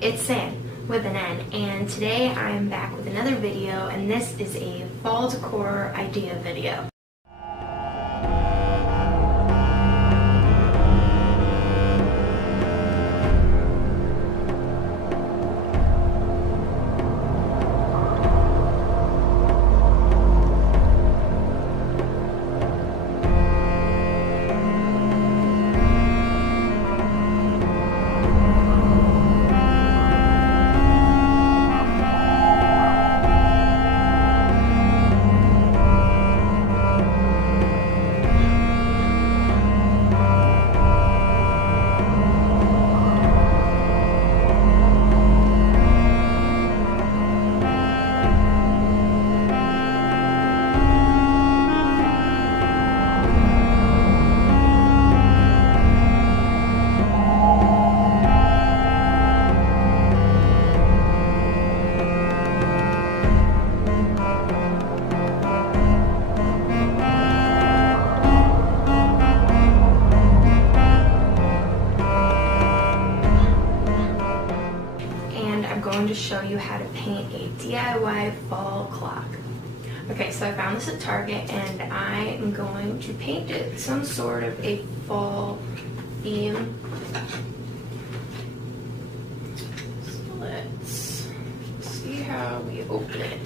it's Sam with an N, and today I'm back with another video, and this is a fall decor idea video. To show you how to paint a DIY fall clock. Okay, so I found this at Target and I am going to paint it some sort of a fall theme. So let's see how we open it.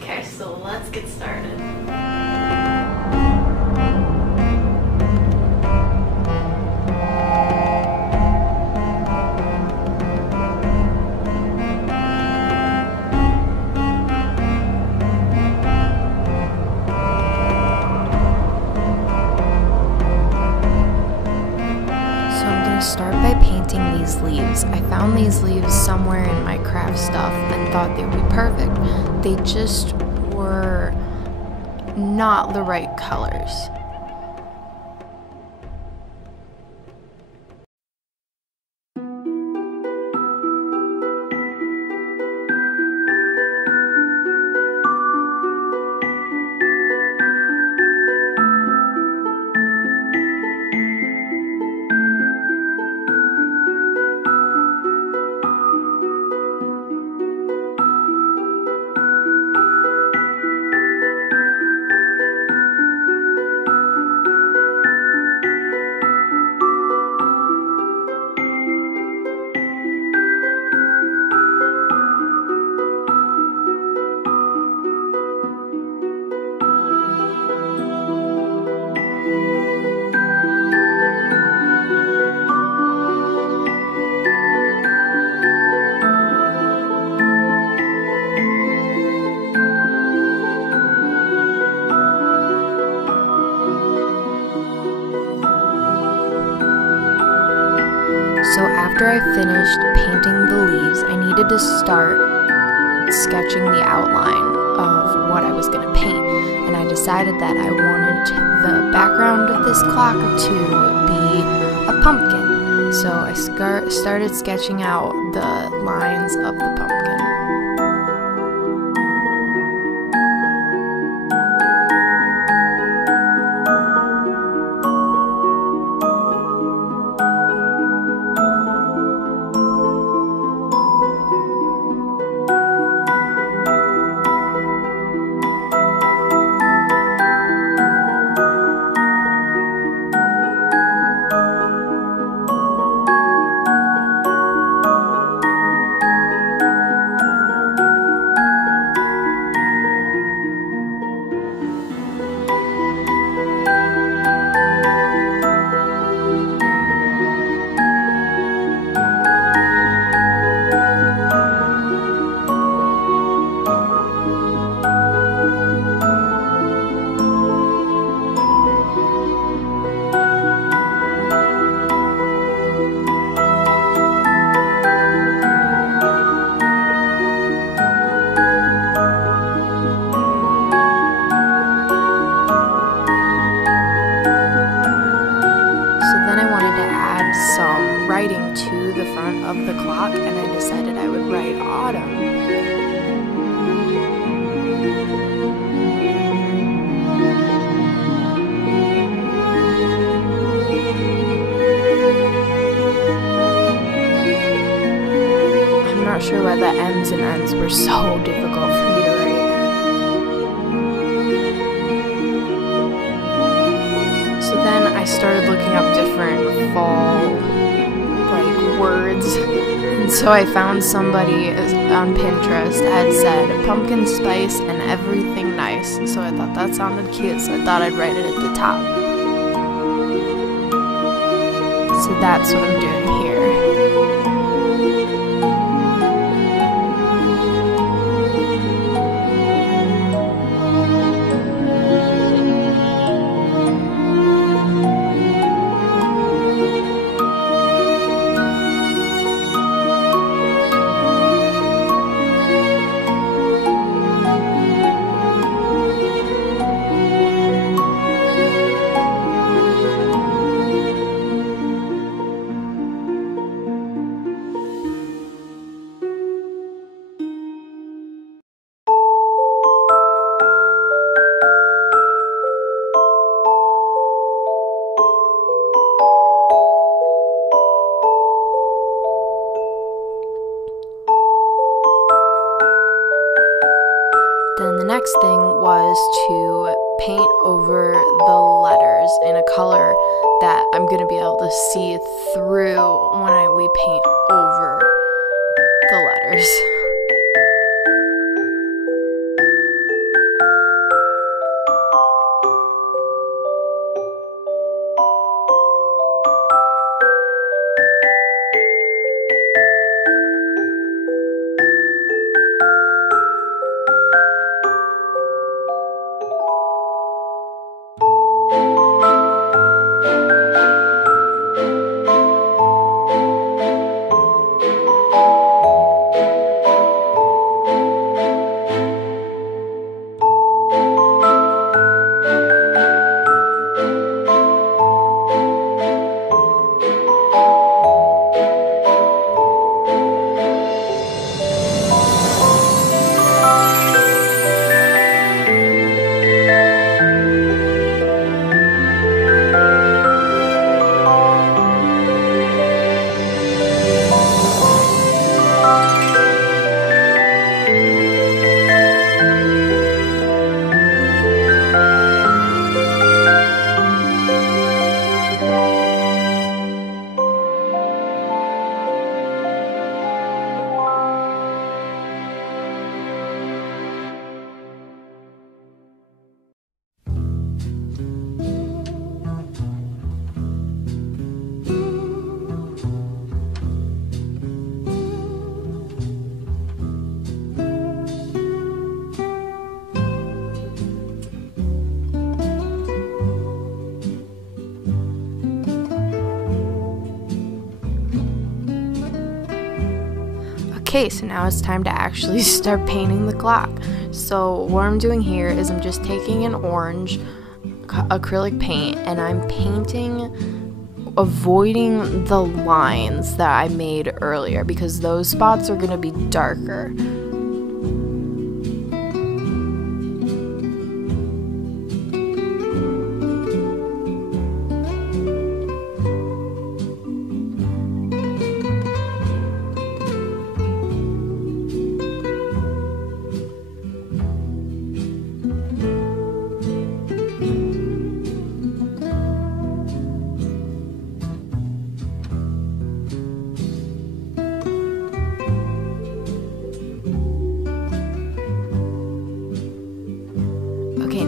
Okay, so let's get started. Start by painting these leaves. I found these leaves somewhere in my craft stuff and thought they would be perfect. They just were not the right colors. So after I finished painting the leaves, I needed to start sketching the outline of what I was going to paint. And I decided that I wanted the background of this clock to be a pumpkin. So I started sketching out the lines of the pumpkin. writing to the front of the clock, and I decided I would write autumn. were so difficult for me to write. So then I started looking up different fall words, and so I found somebody on Pinterest that had said pumpkin spice and everything nice, so I thought that sounded cute, so I thought I'd write it at the top. So that's what I'm doing here. Then the next thing was to paint over the letters in a color that I'm going to be able to see through when we paint over the letters. Okay, so now it's time to actually start painting the clock. So what I'm doing here is I'm just taking an orange acrylic paint and I'm painting, avoiding the lines that I made earlier because those spots are going to be darker.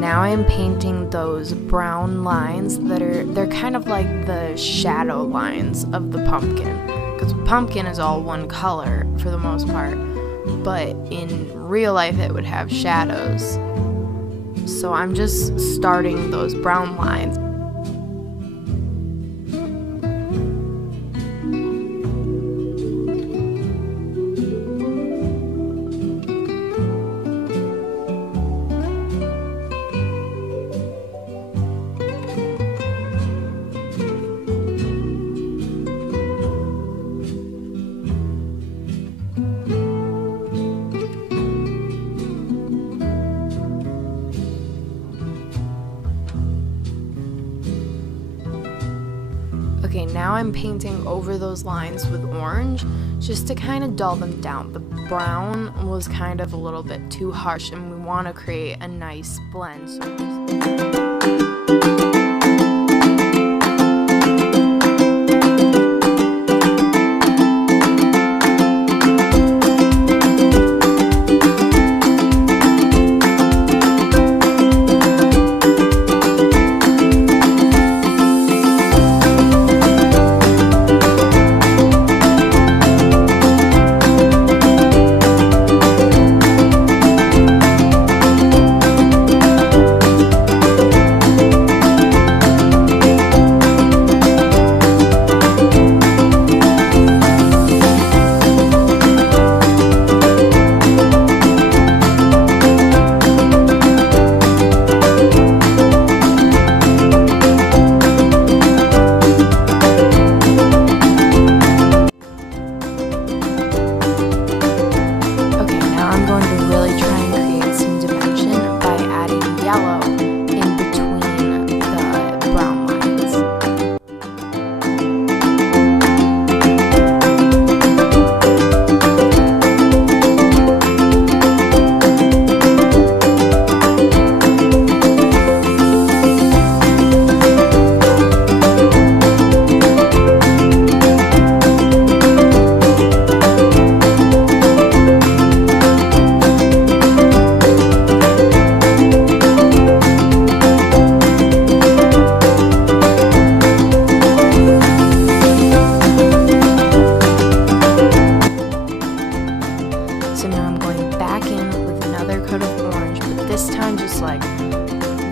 Now I'm painting those brown lines they're kind of like the shadow lines of the pumpkin, because pumpkin is all one color for the most part, but in real life it would have shadows. So I'm just starting those brown lines. Okay, now I'm painting over those lines with orange just to kind of dull them down. The brown was kind of a little bit too harsh and we want to create a nice blend.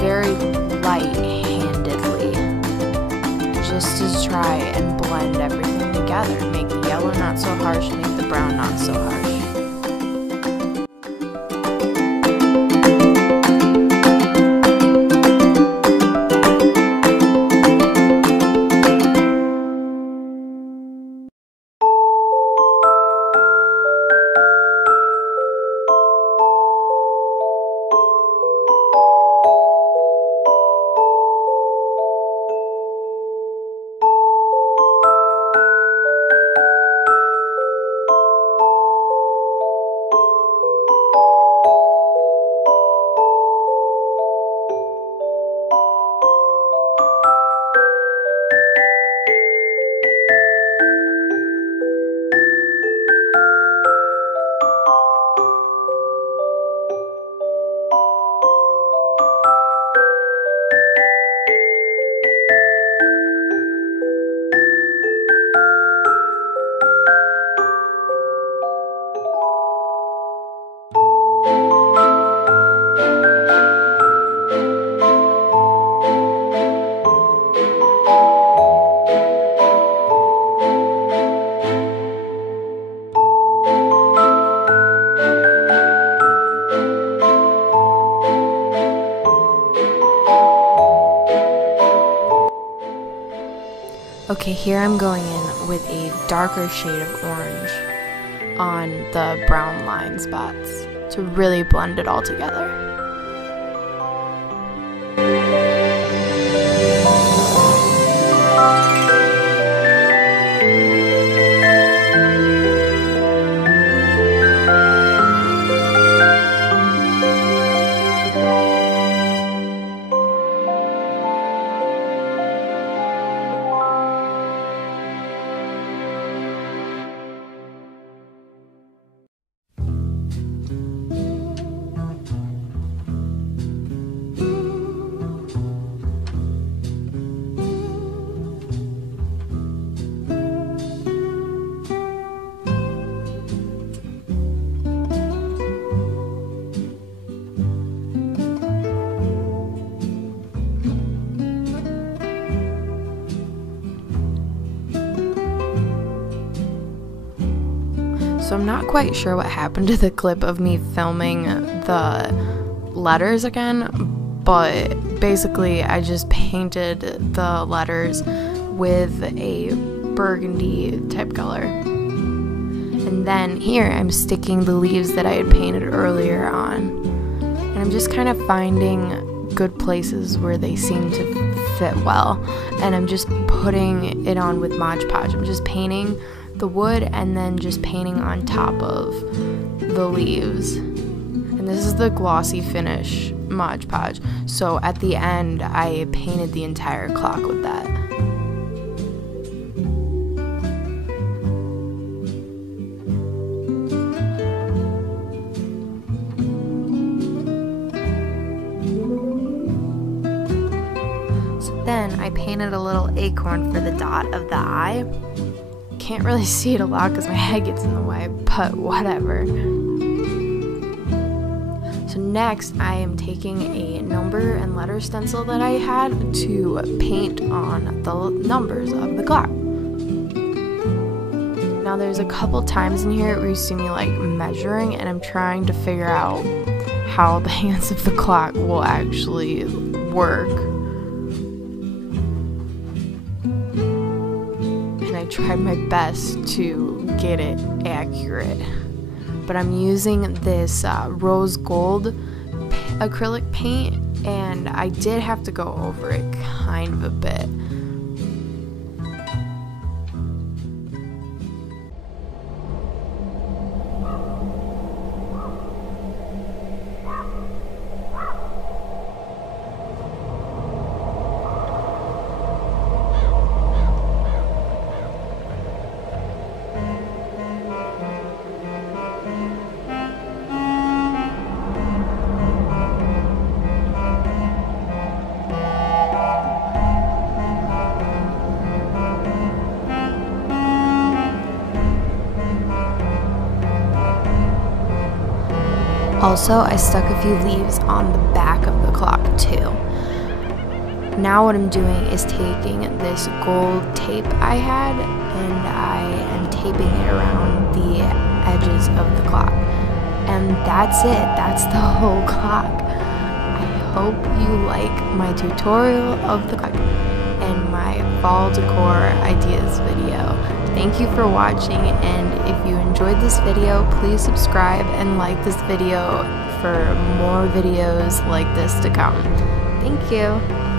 Very light-handedly, just to try and blend everything together. Make the yellow not so harsh, make the brown not so harsh. Okay, here I'm going in with a darker shade of orange on the brown line spots to really blend it all together. So I'm not quite sure what happened to the clip of me filming the letters again, but basically I just painted the letters with a burgundy type color. And then here I'm sticking the leaves that I had painted earlier on. And I'm just kind of finding good places where they seem to fit well, and I'm just putting it on with Mod Podge. I'm just painting the wood and then just painting on top of the leaves. And this is the glossy finish Mod Podge. So at the end, I painted the entire clock with that. So then I painted a little acorn for the dot of the eye. Can't really see it a lot because my head gets in the way, but whatever. So next, I am taking a number and letter stencil that I had to paint on the numbers of the clock. Now there's a couple times in here where you see me like measuring, and I'm trying to figure out how the hands of the clock will actually work. And I tried my best to get it accurate. But I'm using this rose gold acrylic paint, and I did have to go over it kind of a bit. Also, I stuck a few leaves on the back of the clock too. Now what I'm doing is taking this gold tape I had, and I am taping it around the edges of the clock. And that's it. That's the whole clock. I hope you like my tutorial of the clock and my fall decor ideas video. Thank you for watching, and if you enjoyed this video, please subscribe and like this video for more videos like this to come. Thank you.